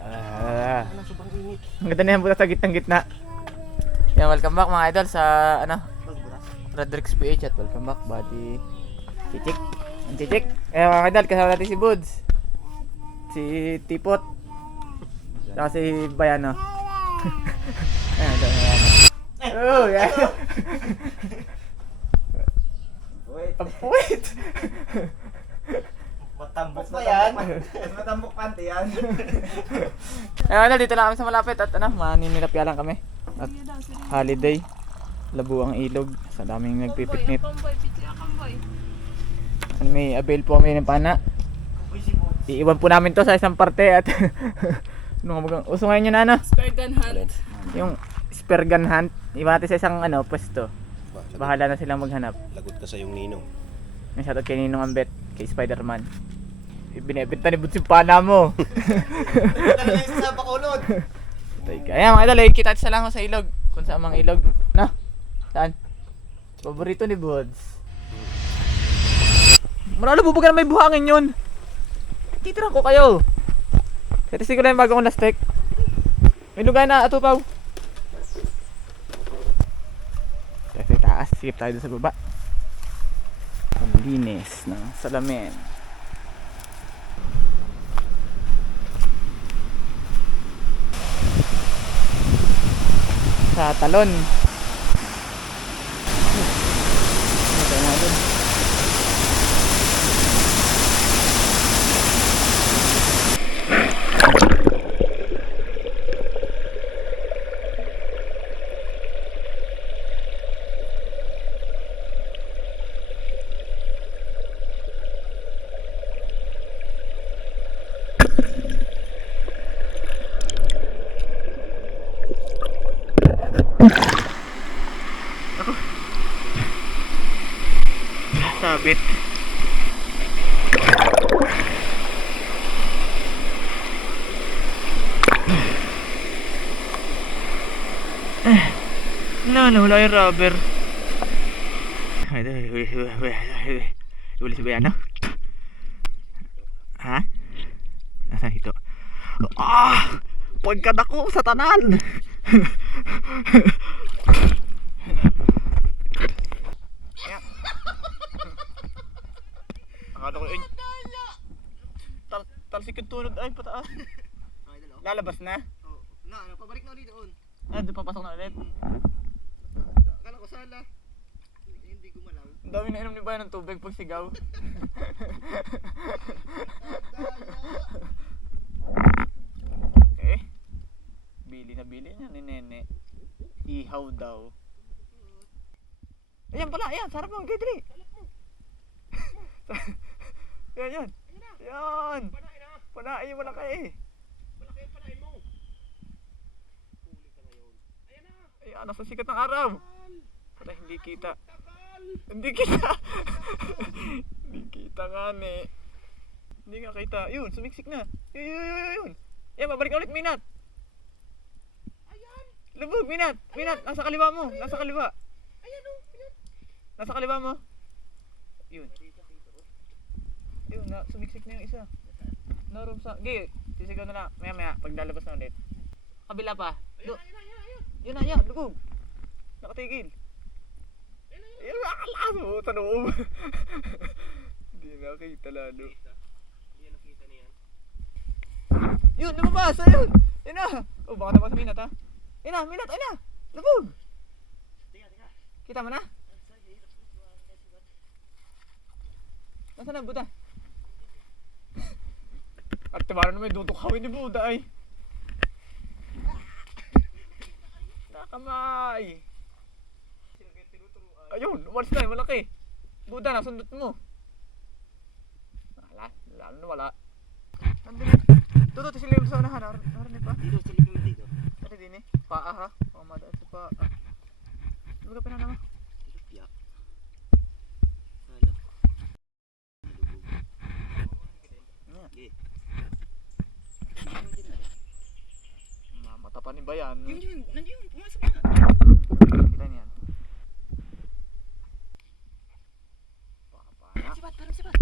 Sobrang init. Ang ganda na yan butas sa gitna. Yan, welcome back mga idol sa Rodrix PH at welcome back buddy Chichik. Ang Chichik. Mga idol, kasama natin si Buds, si Tipot, saka si Bayano. Ayan, oh, yan. Wait. Matambok ba yan? Matambok panty yan. Ayun, dito lang kami sa malapit at maninilapya lang kami. At holiday, labo ang ilog, sa daming nagpipiknip. May avail po kami ng pana. Iiwan po namin to sa isang parte at uso ngayon yun na Spare gun hunt. yung spare gun hunt. Iwan natin sa isang pwesto. Bahala na silang maghanap. Lagot ka sa yung ninong. Yung shoutout kay Ninong Ambet, kay Spider-Man. Binibenta ni Buds yung pana mo. Talaga yung sa Bacolod. Ayan mga idol, kita sa lang sa ilog. Kung saan mang ilog. Na? Saan? Paborito ni Buds. Maralo bubugan na may buhangin yun. Titiran ko kayo. Kasi ko na yung bagong lastek. May lugay na atupaw. Kasi taas, sikip tayo doon sa baba. Ang linis ng salamin. Sa talon. Tayo na dun. Sabit. Wala yung rubber. Huli si Bayano. Ha? Nasaan ito? Pagkad ako sa tanan. Akala ko yun. Talsikod tunod ay pataas. Lalabas na? Oo. Pabalik na ulit doon. Doon papasok na ulit. Akala ko sala. Hindi gumalaw. Ang dami na inom ni Bayan ng tubig pag sigaw. Bili na bili niya ni Nene. Ihaw daw. Ayan pala, ayan, sarap ng gidri. Yan. Yan. Panain mo na kayo eh. Malaki yung panain mo. Huli ka ngayon. Ayan na. Ayan, nasa sikat ng araw. Pala hindi kita. Hindi kita. Hindi kita nga ne. Hindi nga kita. Yun, sumiksik na. Yun. Ayan, babalik ulit, Minat. Lubog, Minat! Nasa kaliwa mo! Nasa kaliwa! Ayan o! Nasa kaliwa mo! Yun. Yun, sumiksik na yung isa. Naroon sa... Gay, sisigaw na lang. Maya, pag lalabas na ulit. Kabila pa. Yun na, lubog! Nakatigil. Ayun, nakalakas mo! Sa loob! Hindi nakita lalo. Hindi yan nakita niyan. Yun, lumabas! Ayun! Yun na! Oh, baka naman sa Minat ha? Ayun na! Lubog! Teka. Kita mo na? Nasaan na, Buda? At tibaran na may dutukawin ni Buda ay. Nakamay! Ayun, umalis na, malaki. Buda, nasundot mo. Wala. Nandun. Tuto, silim sa unahan. Narinig pa? Dito, silipin mo dito. Ano din eh? Paa ha? O madaan sa paa. Ano ka pinanama? Tilapia. Sala. Okay. Mata pa ni Bayan. Nandiyon, pumasok na. Kita niyan. Pana. Parang sibat.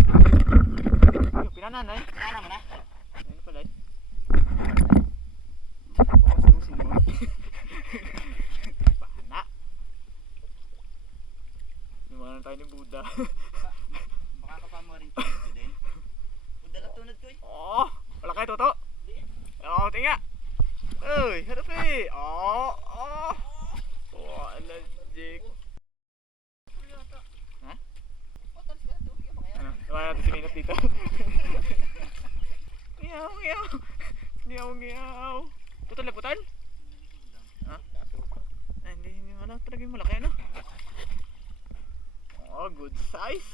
Yung pinananay. Pinana mo na. Ano pala eh? Buda. Baka ka pa mo rin tunod ko din. O dala tunod ko eh. Oh, wala kayo toto. Oh, tinga. Uy, harap eh. Oh. Wala, Jake. Ha? O talis ka, tubig yung mga yan. Ano? Wala natin siningat dito. Meow, meow. Meow, meow. Putol na putol? Ha? Ay, hindi ano, talaga yung malaki ano. Oh, good size.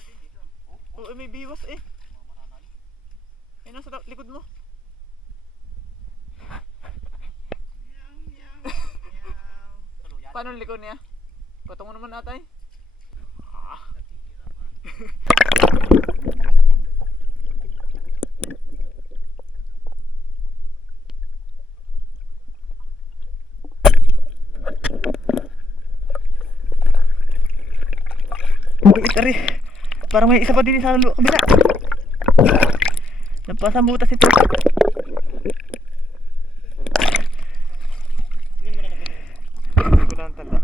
Oh, may biwas eh. Ayun, nasa likod mo. Paano ang likod niya? Patungo naman natay. Ah. Uy, tari. Parang may isa pa din sa kabila. Napasan butas ito. Hindi ko lang tanda.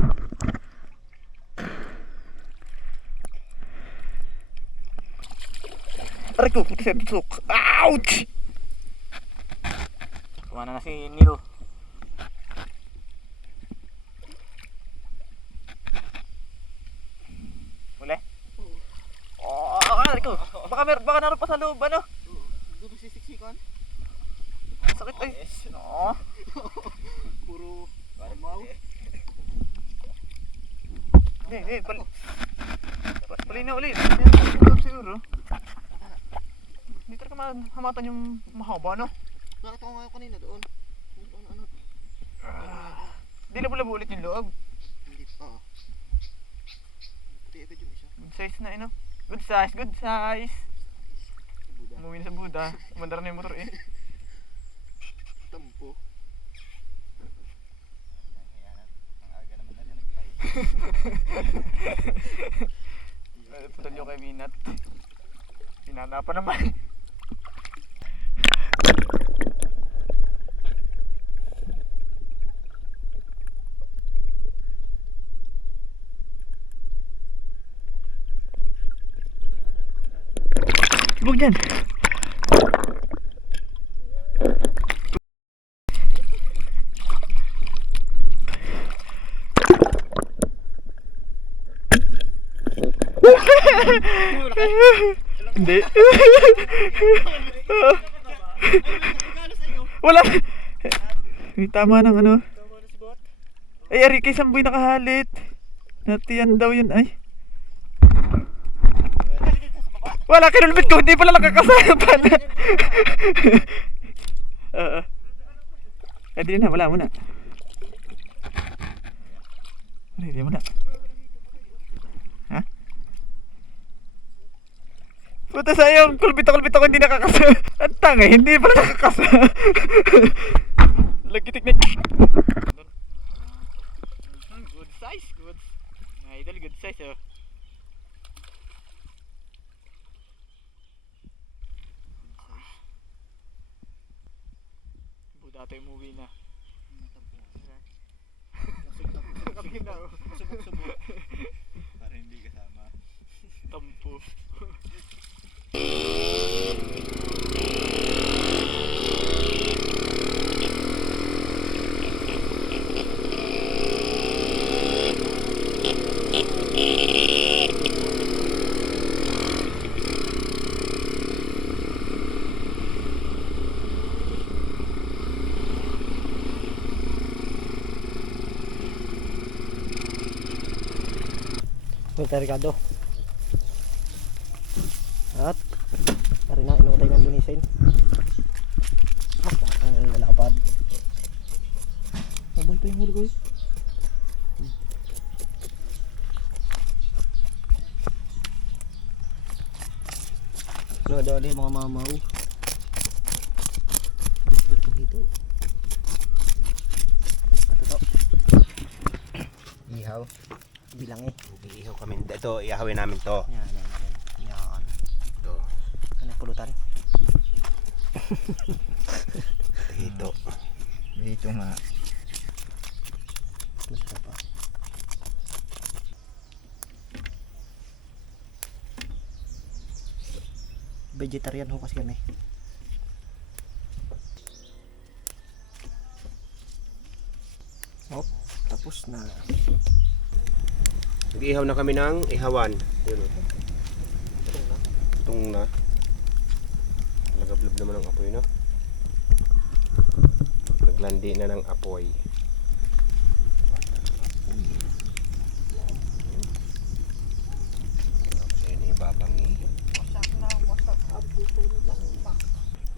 Aray ko, puti sa tusok. Ouch! Kumana na si Nero. Uli? Oh, aray ko. Baka naroon pa sa loob, ano? Doon sisiksikan. Sakit ay. Oo. Puro amaw. Hindi, pali na ulit. Siguro. Hindi talaga mahamatan yung mahaba, no? Nakita ko nga kanina doon. Ano? Hindi labo-labo ulit yung loob. Hindi pa. Puti agad yung isa. Good size na, no? Good size, good size. Sa Buda. Umuwi na sa Buda. Umandar na yung motor eh. Tampo. Putol yung kay Minat. Pinana pa naman. Bug dyan. Hindi. Wala. May tama ng ano. Ay, ari kay Samboy nakahalit. Natiyan daw yun ay. Wala, kinulbit ko. Hindi pala nakakasapan. Oo. Ay, di na. Wala mo na. Hindi mo na. Ha? Puta sa'yo, kulbit ako hindi nakakasa. Ang tanga, hindi pala nakakasa. Lagitik na. Good size, good. Idol, good size oh. Buda tayo umuwi na. Kami na oh. Subok-subok. Para hindi kasama. Tampo. Ito Ricardo. At pare na inutay ng lunisin. Ang lalapad. Abol pa yung huli ko eh. Ano daw mga mamaw. Dito. Ito to. Ihaw. Bilang eh. Iihaw kami. Ito, iihawin namin to. Yan. Ito. Ano pulutan? Ito. Ito nga. Plus pa pa. Vegetarian ho kasi kami. Oh, tapos na. Nag-ihaw na kami ng ihawan. Yun. Itong na. Nagablab naman ang apoy, no? Naglandi na ng apoy.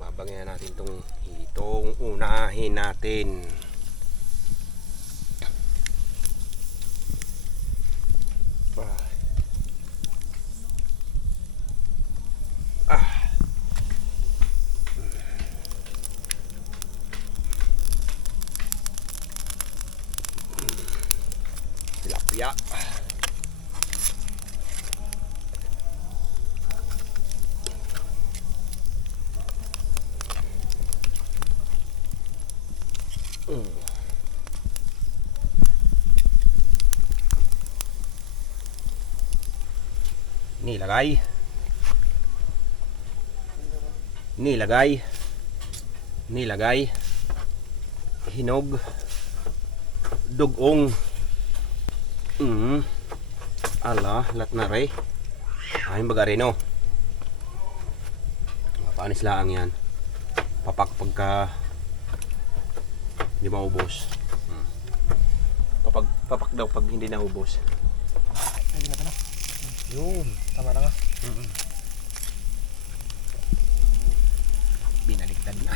Babangin na natin itong unahin natin. Tilapia. Nilagay. Nilagay. Nilagay. Hinog. Dugong. Ala, lat na rin. Ayun baga rin, no? Panis lang yan. Papak pagka hindi maubos. Papak daw pag hindi naubos. Yun, tama na nga. Binaliktad na.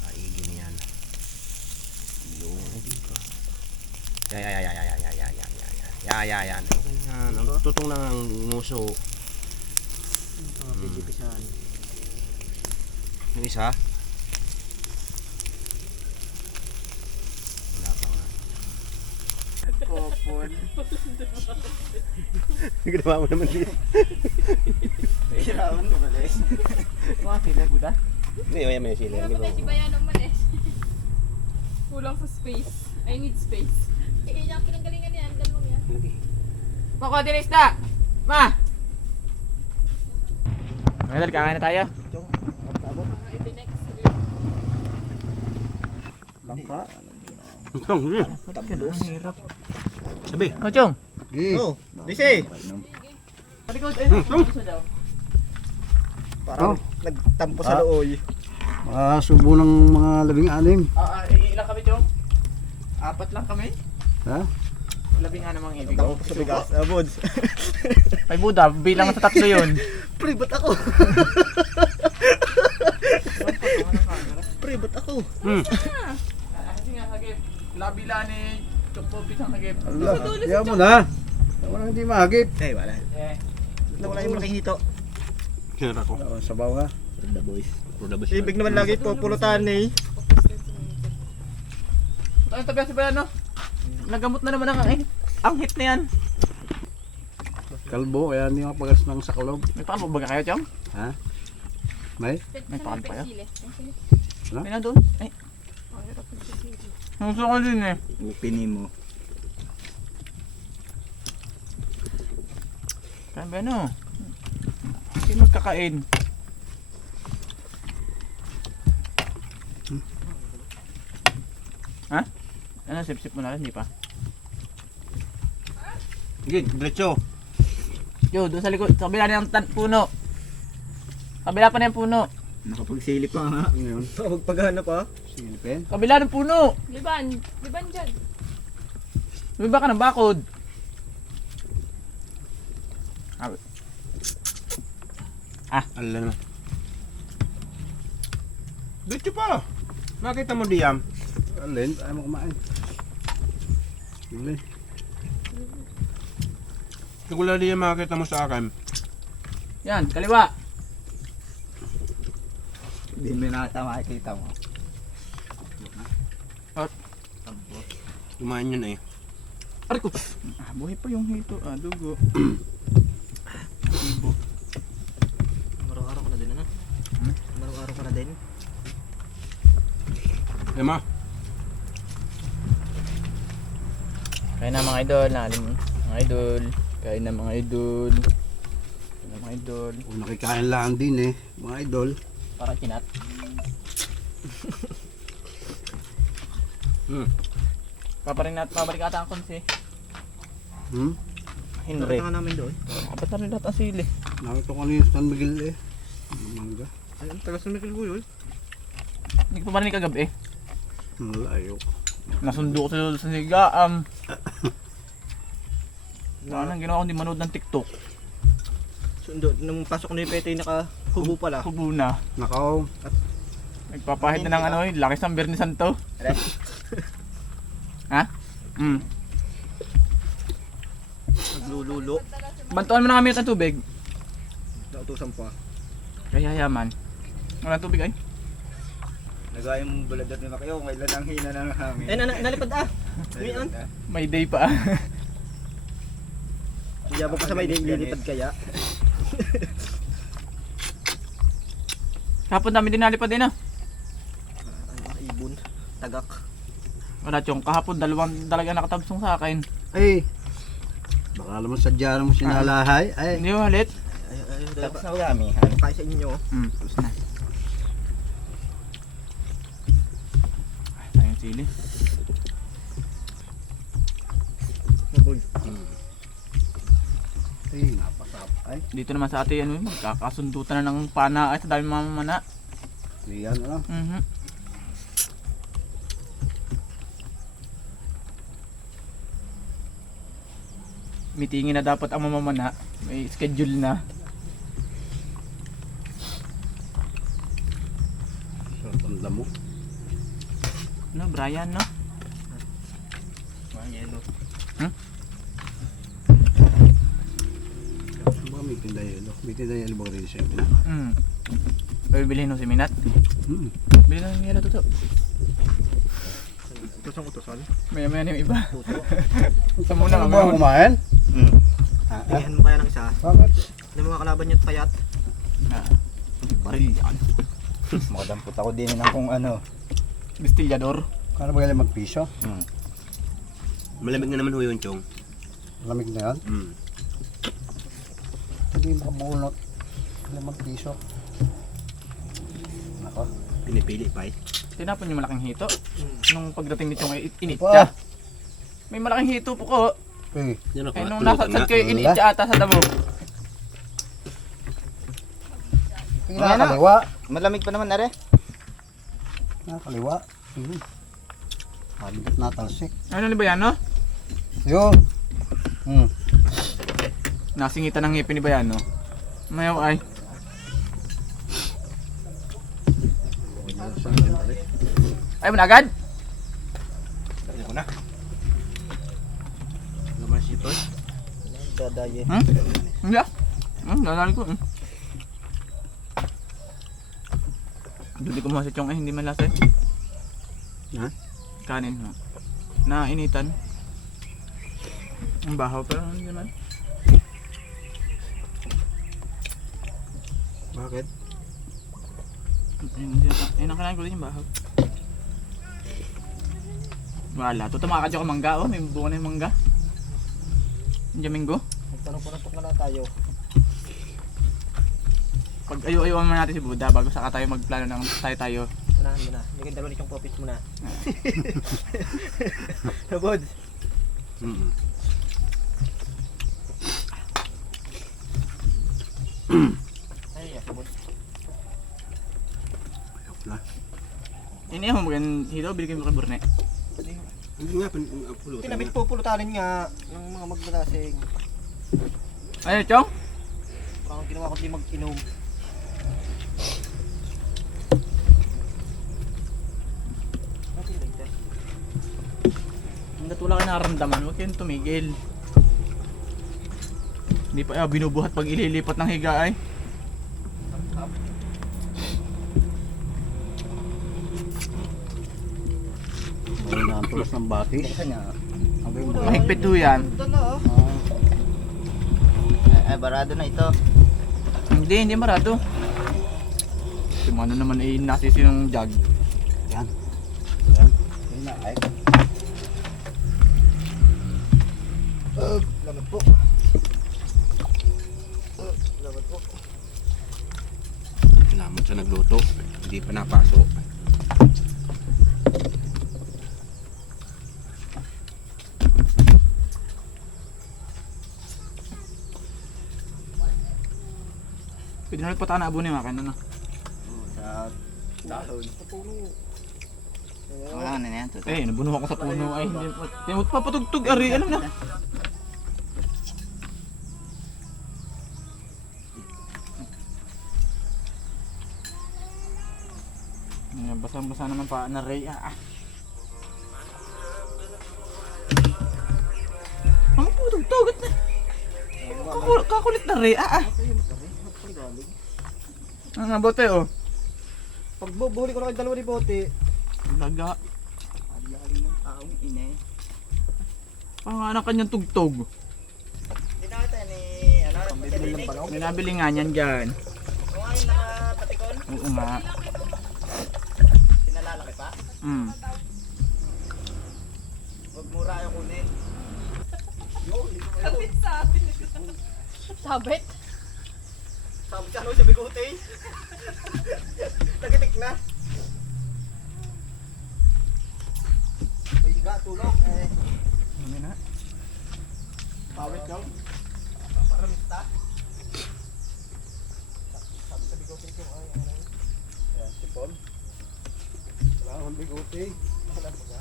Kaigin yan. Yun. Yan. Ang tutong ng nguso. Pipisan. Yung isa. Wala pa nga. Popon. Ginawa mo naman dito. Hiraman naman eh. Mga sila, guda. Hindi, may sila. Wala pa tayo si Bayan naman eh. Kulang sa space. I need space. Eh, yung pinanggalingan yan, galong yan. Mako, Dinista! Ma! Ngayon, kakain na tayo. Ito next. Bangka. Tapos. Hirap. Sabi. O, Chong! Oh, Lise! Palikod, ay, gusto daw. Parang nagtampo sa looy. Subo ng mga 16. Ilang kami, Chong? 4 lang kami. Ha? 11 nga namang ibig. Tampo sa bigas. Bods. Ay, Buda, bilang sa tatlo yun. Pre, ba't ako? Pre, ba't ako? Kasi nga, sagip. Labila ni Chokpopit ang sagip. Allah, kaya mo na. Walang hindi mahagip. Eh, wala. Eh, Wala yung malaking hito. Kinara ko. Sabaw ha. The boys. Ruda ba Ibig naman lagi po, pulutan eh. ano tabi si Bayan, no? Nagamot na naman ang hit na yan. Kalbo, kaya hindi makapagas ng sakalob. May pakal ba kayo, Chong? Ha? May? May pakal pa yan. Ano? May na doon. Ay. Gusto ko din eh. Upinin mo. Kaya ba no? Hindi magkakain. Ha? Ano, sip-sip mo na rin, hindi pa? Sige, diretso. Yo, doon sa likod. Sa kabila na yung puno. Kabila pa na yung puno. Nakapagsilip pa nga. Ngayon, Nakapagpaghanap pa. silipin. Kabila ng puno. Liban. Liban dyan. Lumiba ka ng bakod. Ala naman. Diretso pa. Nakita mo diyam. Alin, ayaw mo kumain. Alin. Kung di makita mo sa akin. Yan, kaliwa. Hindi mo nakita makikita mo. Kumain yun eh. Aray ko. Buhay pa yung hito. Dugo. Araw-araw ka na din ano? Araw-araw ka na din. Ema. Kaya na mga idol, mga idol. Kain na mga idol. Kain na mga idol. Kung nakikain lang din mga idol. Para kinat. Babalik ata ang konsi. Henry. Tanga namin doon. Ba't na rin lahat ang sili? Nakita ko na yung San Miguel Mangga. Ay, ang taga San Miguel ko yun. Hindi ko pa marinig kagabi. Malayo. Nasundo ko sa sigaam. Ano ginawa ko hindi manood ng TikTok. Sundo, nung pasok na yung Petay nakahubo pala. Kubo na. Nakaw. Nagpapahid na ng ano laki sa Bernie Santo. Ha? Naglululo. Bantuan mo na kami ng tubig. Nautusan pa. Kaya yaman. Wala tubig ay. Nagaya mong buladat na kayo kung kailan ang hina ng hangin. Eh, nalipad Ngayon. May day pa. Yabang pa sa may lilipad kaya. Kapon dami din nalipad din ah. Ibon. Tagak. Wala chong kahapon dalawang talaga nakatabsong sa akin. Ay. Baka naman sadya mo sinalahay. Ay. Hindi mo halit. Ay, Tapos na kami. Kaya sa inyo. Tapos na. Tayong sili. Naboy. Ay, napasap. Ay. Dito naman sa ate ano, magkakasundutan na ng pana ay sa dami mamamana. Yan na lang. Meetingin na dapat ang mamamana. May schedule na. Sarap ang damo. No, Brian, no? Mga yelo. Baka may tindayelo. May tindayelo ba rin siya? Pwede bilhin mo si Minat? Bilhin na yung yelo to. Utusan. Maya-maya na yung iba. Sa muna Ano kami. ba kumain? Tingnan mo kaya ng isa. Bakit? Yung mga kalaban niyo at payat. Baril yan. Makadampot ako din ng kung ano. Distillador. Kano ba galing magpiso? Malamig na naman ho yun, Chong. Lamig na yan? Hindi makabunot. Galing magpiso. Nako. Pinipili pa eh. Tinapon yung malaking hito. Nung pagdating nito ay init Pa. siya. May malaking hito po ko. Eh. Yan ako. Eh nung nasasad ko yung init siya ata sa damo. Tingnan kaliwa. Malamig pa naman na rin. Kaliwa. Habigat na talsik. Ano ni ba yan, no? Yun. Nasingitan ng ngipin ni Bayano. Mayaw ay. Ay mo na agad? Sabi ko na. Laman si Toy. Dadaye. Hindi ah. Lalali ko. Duli ko mga sa chong ay hindi man lasa. Ha? Kanin ha. Nainitan. Ang bahaw pero hindi naman. Bakit? Ayun ang kailangan ko din yung bahaw. Wala. Tutama ka dyan ko mangga oh. May bunga na yung mangga. Yung Jamingo. Magtanong-tanong na lang tayo. Pag ayo-ayuan mo natin si Buddha bago saka tayo magplano ng tayo-tayo. Unahan mo na. Bigyan dalawa nitong popis mo na. Nabod. Ay, nabod. Ini ako magandang hito. Biligyan mo kay Burne. Hindi nga, pulutan Pinabit nga. pupulutanin nga ng mga maglalasing. Ayun, Chong? Parang ginawa ko di mag-inom. Hanggat wala kayo nararamdaman, huwag kayong tumigil. Hindi pa binubuhat pag ililipat ng higa ay. Wala na ang tulas ng bati. Mahigpit ho yan. Barado na ito. Hindi marado. Yung ano naman ay nasisi ng jug. Yan. Yan. Yan na. Ay. Lamig po. Salamat sa nagluto. Hindi pa napasok. Pwede na nagpata na abo ni Makan, ano? Sa dahon. Wala na yan. Eh, nabunuh ako sa puno. Ay, hindi mo papatugtog, Ari. Alam na. Basang-basa naman pa na Ray. Ang putugtugot na. Kakulit na Ray. Ang nabote, oh. Pag buhuli ko na kayo dalawa ni bote. Laga. Alalim ng taong ina eh. Panganak kanyang tugtog. Hindi nakita ni, ano, patilinig. May nabili nga niyan dyan. Kung nga yung nakapatikon, Oo nga. pinalalaki pa. Huwag mura yung kunin. Sabit sa atin. Sabit? Sabi ka ano sa bigote. Nagitik na. May higa, tulog eh. Ano na? Pawit daw. Paparamista. Sabi sa bigote ko ay ano. Ayan, sipon. Wala akong bigote. Wala pa ba?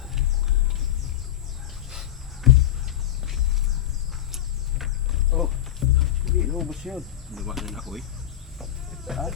Oh, hindi, ubos yun. Nawalan ako eh. Ha?